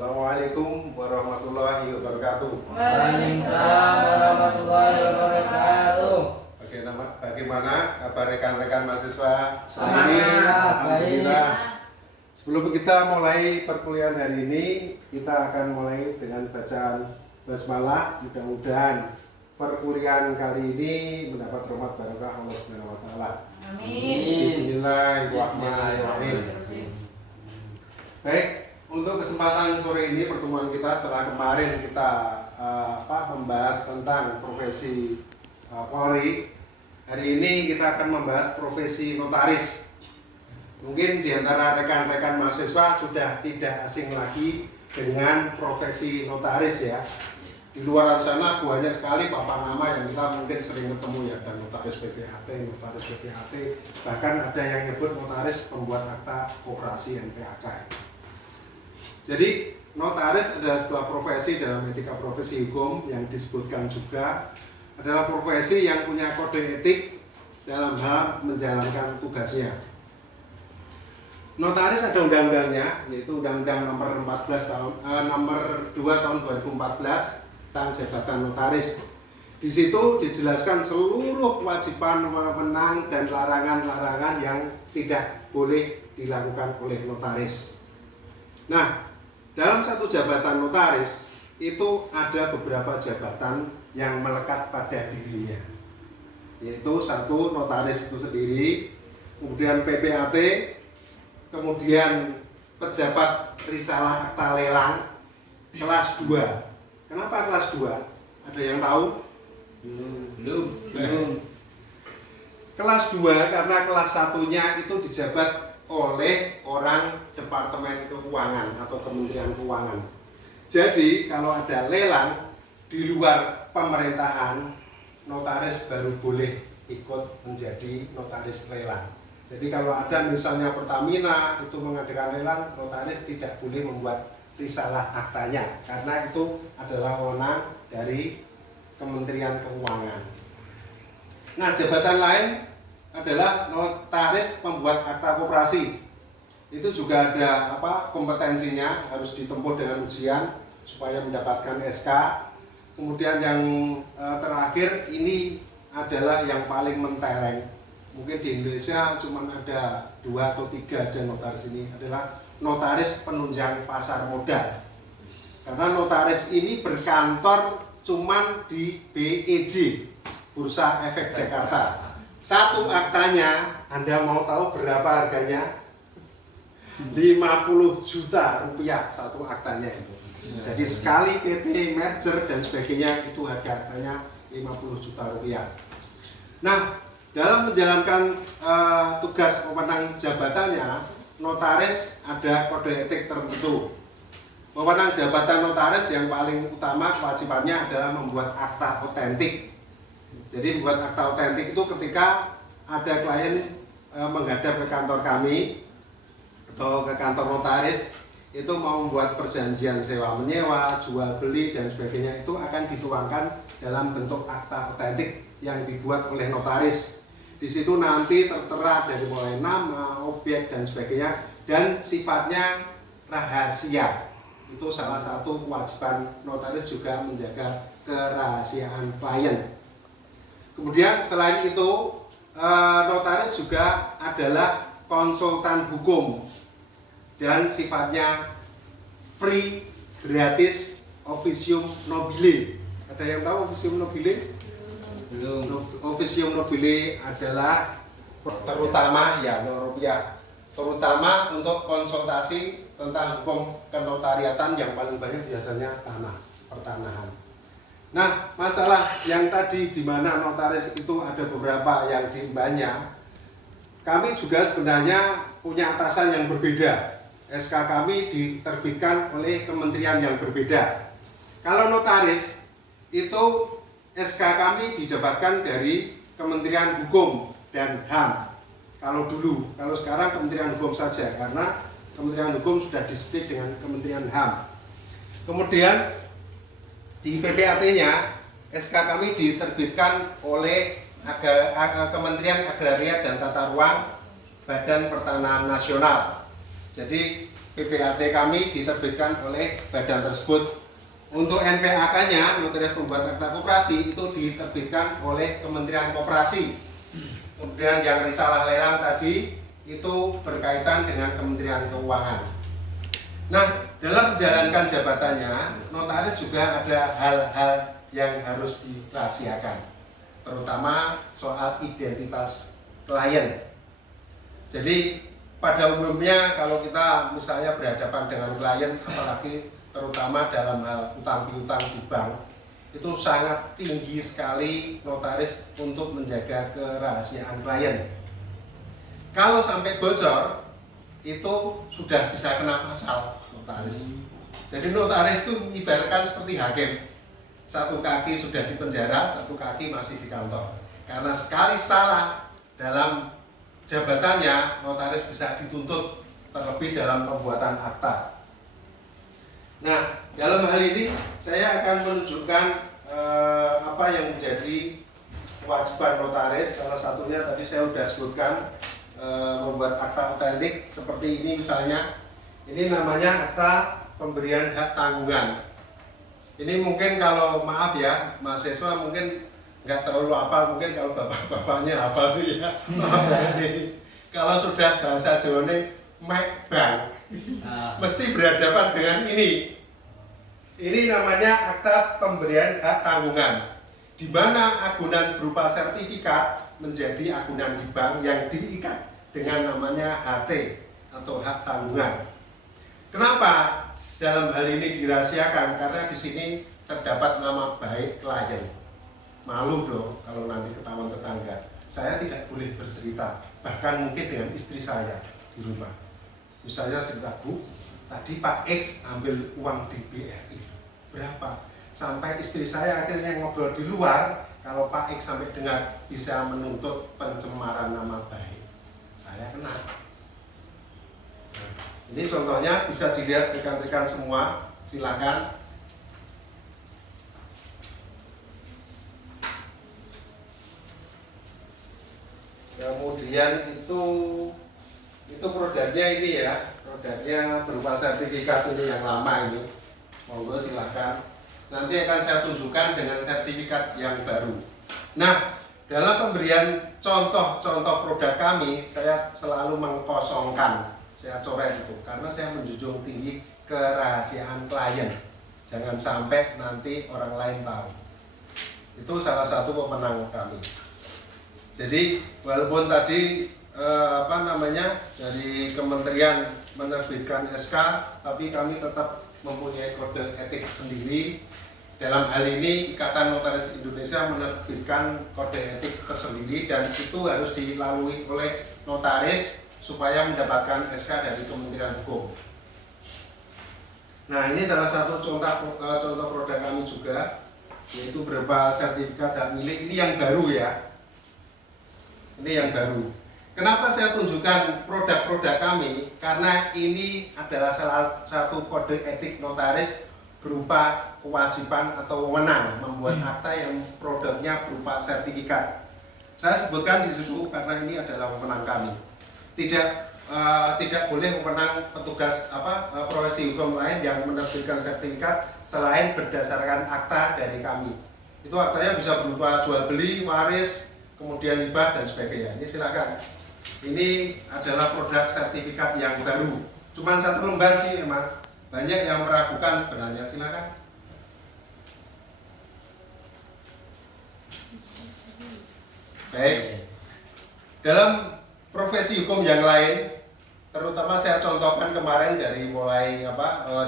Assalamualaikum warahmatullahi wabarakatuh. Waalaikumsalam warahmatullahi wabarakatuh. Bagaimana kabar rekan-rekan mahasiswa? Semangat, Alhamdulillah. Sebelum kita mulai perkuliahan hari ini, kita akan mulai dengan bacaan basmalah. Mudah-mudahan perkuliahan kali ini mendapat rahmat barokah Allah Subhanahu wa taala. Amin. Bismillahirrahmanirrahim. Baik, untuk kesempatan sore ini pertemuan kita setelah kemarin kita membahas tentang profesi Polri. Hari ini kita akan membahas profesi notaris. Mungkin di antara rekan-rekan mahasiswa sudah tidak asing lagi dengan profesi notaris ya. Di luar sana banyak sekali papan nama yang kita mungkin sering ketemu ya, dan notaris PPAT, notaris PPAT, bahkan ada yang nyebut notaris pembuat akta koperasi NPAK. Jadi notaris adalah sebuah profesi dalam etika profesi hukum yang disebutkan juga adalah profesi yang punya kode etik dalam hal menjalankan tugasnya. Notaris ada undang-undangnya, yaitu Undang-Undang nomor 2 tahun 2014 tentang jabatan notaris. Di situ dijelaskan seluruh kewajiban, wewenang dan larangan-larangan yang tidak boleh dilakukan oleh notaris. Nah, dalam satu jabatan notaris itu ada beberapa jabatan yang melekat pada dirinya, yaitu satu notaris itu sendiri, kemudian PPAT, kemudian pejabat risalah akta lelang kelas 2. Kenapa kelas 2? Ada yang tahu? Belum. Kelas 2 karena kelas 1-nya itu dijabat oleh orang Departemen Keuangan atau Kementerian Keuangan. Jadi kalau ada lelang di luar pemerintahan, notaris baru boleh ikut menjadi notaris lelang. Jadi kalau ada misalnya Pertamina itu mengadakan lelang, notaris tidak boleh membuat risalah aktanya karena itu adalah wewenang dari Kementerian Keuangan. Nah, jabatan lain adalah notaris pembuat akta koperasi. Itu juga ada kompetensinya, harus ditempuh dengan ujian supaya mendapatkan SK. Kemudian yang terakhir ini adalah yang paling mentereng. Mungkin di Indonesia cuma ada 2 atau 3 aja notaris ini, adalah notaris penunjang pasar modal. Karena notaris ini berkantor cuma di BEJ, Bursa Efek Jakarta. Satu aktanya, Anda mau tahu berapa harganya? 50 juta rupiah satu aktanya itu. Jadi sekali PT merger dan sebagainya itu harga aktanya 50 juta rupiah. Nah, dalam menjalankan tugas wewenang jabatannya, notaris ada kode etik tertentu. Wewenang jabatan notaris yang paling utama kewajibannya adalah membuat akta otentik. Jadi membuat akta otentik itu ketika ada klien menghadap ke kantor kami atau ke kantor notaris, itu mau membuat perjanjian sewa menyewa, jual beli dan sebagainya, itu akan dituangkan dalam bentuk akta otentik yang dibuat oleh notaris. Di situ nanti tertera dari mulai nama, objek dan sebagainya, dan sifatnya rahasia. Itu salah satu kewajiban notaris juga menjaga kerahasiaan klien. Kemudian selain itu, notaris juga adalah konsultan hukum dan sifatnya free, gratis, officium nobile. Ada yang tahu officium nobile? Belum. Officium nobile adalah terutama terutama untuk konsultasi tentang hukum kenotariatan yang paling banyak biasanya pertanahan. Nah, masalah yang tadi di mana notaris itu ada beberapa yang diembannya, kami juga sebenarnya punya atasan yang berbeda. SK kami diterbitkan oleh kementerian yang berbeda. Kalau notaris itu SK kami didapatkan dari Kementerian Hukum dan HAM. Kalau dulu, kalau sekarang Kementerian Hukum saja, karena Kementerian Hukum sudah displit dengan Kementerian HAM. Kemudian di PPAT-nya, SK kami diterbitkan oleh Kementerian Agraria dan Tata Ruang, Badan Pertanahan Nasional. Jadi PPAT kami diterbitkan oleh badan tersebut. Untuk NPAK-nya, Notaris Pembuat Akta Koperasi, itu diterbitkan oleh Kementerian Koperasi. Kemudian yang risalah lelang tadi itu berkaitan dengan Kementerian Keuangan. Nah, dalam menjalankan jabatannya, notaris juga ada hal-hal yang harus dirahasiakan, terutama soal identitas klien. Jadi pada umumnya kalau kita misalnya berhadapan dengan klien, apalagi terutama dalam hal utang piutang di bank, itu sangat tinggi sekali notaris untuk menjaga kerahasiaan klien. Kalau sampai bocor, itu sudah bisa kena pasal notaris. Jadi notaris itu ibaratkan seperti hakim. Satu kaki sudah di penjara, satu kaki masih di kantor. Karena sekali salah dalam jabatannya, notaris bisa dituntut terlebih dalam pembuatan akta. Nah, dalam hal ini saya akan menunjukkan apa yang menjadi kewajiban notaris. Salah satunya tadi saya sudah sebutkan, membuat akta otentik seperti ini misalnya. Ini namanya akta pemberian hak tanggungan. Ini mungkin kalau maaf ya, mahasiswa mungkin nggak terlalu hafal, mungkin kalau bapak-bapaknya hafal tuh ya. Maaf ya ini. Kalau sudah bahasa Jawa ini mek bang, mesti berhadapan dengan ini. Ini namanya akta pemberian hak tanggungan, di mana agunan berupa sertifikat menjadi agunan di bank yang diikat dengan namanya HT atau hak tanggungan. Kenapa dalam hal ini dirahasiakan? Karena di sini terdapat nama baik klien. Malu dong kalau nanti ketahuan tetangga. Saya tidak boleh bercerita, bahkan mungkin dengan istri saya di rumah. Misalnya cerita, Bu, tadi Pak X ambil uang di BRI. Berapa? Sampai istri saya akhirnya ngobrol di luar, kalau Pak X sampai dengar bisa menuntut pencemaran nama baik. Saya kena. Ini contohnya bisa dilihat rekan-rekan semua, silakan. Kemudian itu produknya ini ya, produknya berupa sertifikat ini yang lama ini. Monggo silahkan. Nanti akan saya tunjukkan dengan sertifikat yang baru. Nah, dalam pemberian contoh-contoh produk kami, saya selalu mengkosongkan, saya coret itu, karena saya menjunjung tinggi kerahasiaan klien. Jangan sampai nanti orang lain tahu. Itu salah satu pemenang kami. Jadi walaupun tadi dari kementerian menerbitkan SK, tapi kami tetap mempunyai kode etik sendiri. Dalam hal ini Ikatan Notaris Indonesia menerbitkan kode etik tersendiri dan itu harus dilalui oleh notaris supaya mendapatkan SK dari Kementerian Hukum. Nah, ini salah satu contoh produk kami juga, yaitu berupa sertifikat hak milik. Ini yang baru ya. Ini yang baru. Kenapa saya tunjukkan produk-produk kami? Karena ini adalah salah satu kode etik notaris berupa kewajiban atau wewenang membuat akta yang produknya berupa sertifikat. Saya sebutkan di situ karena ini adalah wewenang kami. Tidak boleh wewenang petugas profesi hukum lain yang menerbitkan sertifikat selain berdasarkan akta dari kami. Itu aktanya bisa berupa jual beli, waris, kemudian hibah dan sebagainya. Ini silakan. Ini adalah produk sertifikat yang baru. Cuma satu lembar sih memang. Banyak yang meragukan sebenarnya. Silakan. Baik. Dalam profesi hukum yang lain, terutama saya contohkan kemarin dari mulai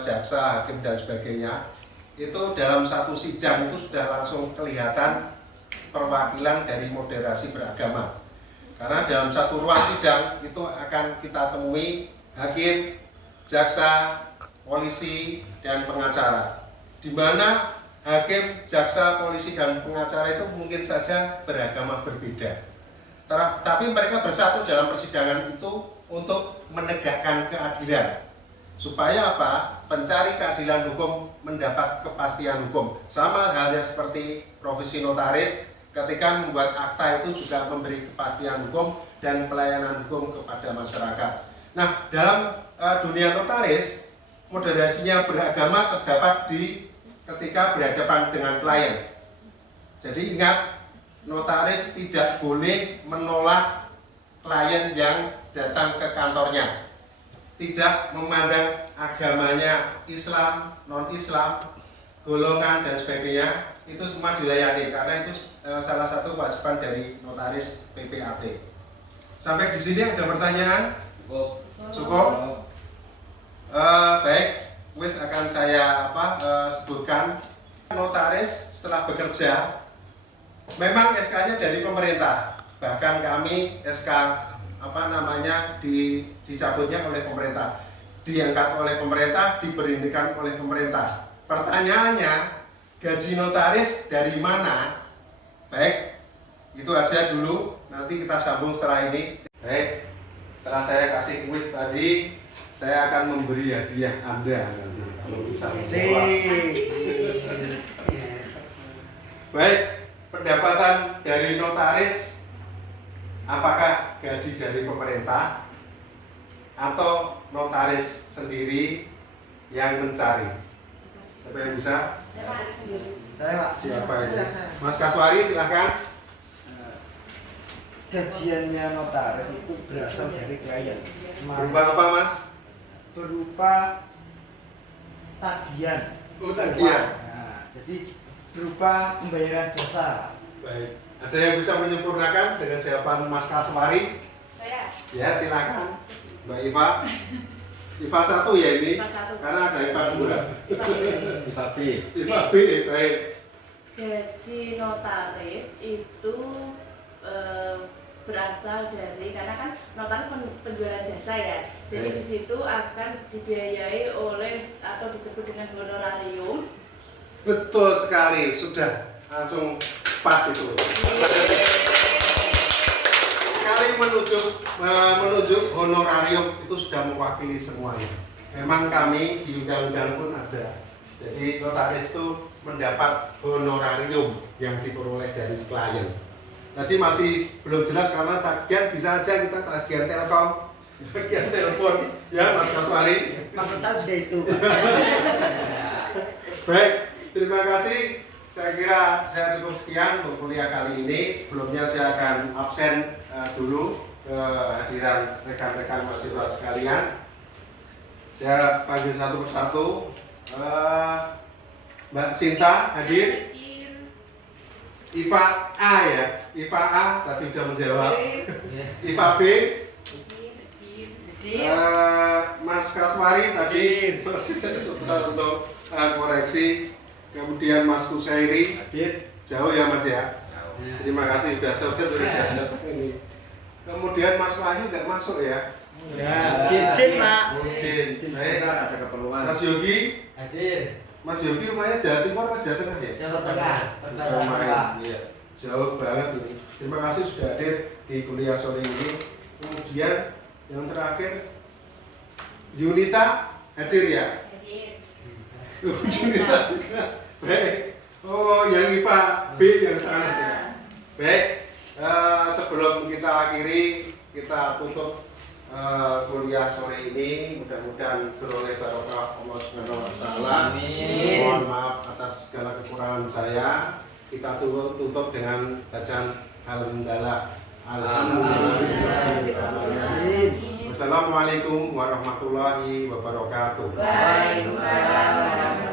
jaksa, hakim dan sebagainya, itu dalam satu sidang itu sudah langsung kelihatan perwakilan dari moderasi beragama. Karena dalam satu ruang sidang itu akan kita temui hakim, jaksa, polisi, dan pengacara. Di mana hakim, jaksa, polisi, dan pengacara itu mungkin saja beragama berbeda. Tapi mereka bersatu dalam persidangan itu untuk menegakkan keadilan. Supaya apa? Pencari keadilan hukum mendapat kepastian hukum. Sama halnya seperti profesi notaris, ketika membuat akta itu juga memberi kepastian hukum dan pelayanan hukum kepada masyarakat. Nah, dalam dunia notaris, moderasinya beragama terdapat di ketika berhadapan dengan klien. Jadi ingat, notaris tidak boleh menolak klien yang datang ke kantornya. Tidak memandang agamanya Islam, non-Islam, golongan dan sebagainya, itu semua dilayani karena itu salah satu kewajiban dari notaris PPAT. Sampai di sini ada pertanyaan? Cukup? Baik, wis akan saya sebutkan. Notaris setelah bekerja memang SK-nya dari pemerintah, bahkan kami SK dicabutnya oleh pemerintah, diangkat oleh pemerintah, diberhentikan oleh pemerintah. Pertanyaannya, gaji notaris dari mana? Baik, itu aja dulu, nanti kita sambung setelah ini. Baik, setelah saya kasih kuis tadi, saya akan memberi hadiah Anda nanti kalau bisa menjawab. Baik, pendapatan dari notaris apakah gaji dari pemerintah atau notaris sendiri yang mencari? Siapa yang bisa? Saya Pak. Siapa ini? Mas Kaswari silahkan. Gajiannya notaris itu berasal dari klien. Berupa apa Mas? Berupa tagihan. Oh, tagihan. Nah, jadi berupa pembayaran jasa. Baik. Ada yang bisa menyempurnakan dengan jawaban Mas Kaswari? Saya. Ya, silakan. Mbak Iva. Iva 1 ya ini? Iva 1. Karena ada Iva 2. Iva B. Iva B, baik. Gaji notaris itu berasal dari, karena kan notaris penjualan jasa ya, jadi di situ akan dibiayai oleh atau disebut dengan honorarium. Betul sekali, sudah langsung pas itu. Sekali menunjuk honorarium itu sudah mewakili semuanya. Memang kami di undang-undang pun ada. Jadi notaris itu mendapat honorarium yang diperoleh dari klien. Tadi masih belum jelas karena tagihan bisa aja kita tagihan Telkom, tagihan telepon, ya Mas Kaswari. Maksud saya juga itu. Baik, terima kasih. Saya kira saya cukup sekian untuk kuliah kali ini. Sebelumnya saya akan absen dulu kehadiran rekan-rekan mahasiswa sekalian. Saya panggil satu persatu. Mbak Sinta hadir. Iva A ya, Iva A tadi sudah menjawab. Iva B. Mas Kaswari tadi masih saya coba untuk koreksi. Kemudian Mas Kusairi hadir. Jauh ya Mas ya. Terima kasih sudah datang ini. Kemudian Mas Wahyu nggak masuk ya. Ya, Jin Pak. Jin. Baik, ada keperluan. Mas Yogi Hadir. Mas Yogi rumahnya Jawa Timur atau Jawa Tengah ya? Jawa Tengah. Iya. Jauh banget ini. Terima kasih sudah hadir di kuliah sore ini. Kemudian yang terakhir Yunita hadir ya? Yunita juga. Baik. Oh, yang IPA B yang sana. Baik. Sebelum kita akhiri, kita tutup kuliah sore ini. Mudah-mudahan beroleh barokah Allah Subhanahu wa taala. Mohon maaf atas segala kekurangan saya. Kita tutup dengan bacaan Alhamdulillah. Wassalamualaikum warahmatullahi wabarakatuh. Waalaikumsalam warahmatullahi wabarakatuh.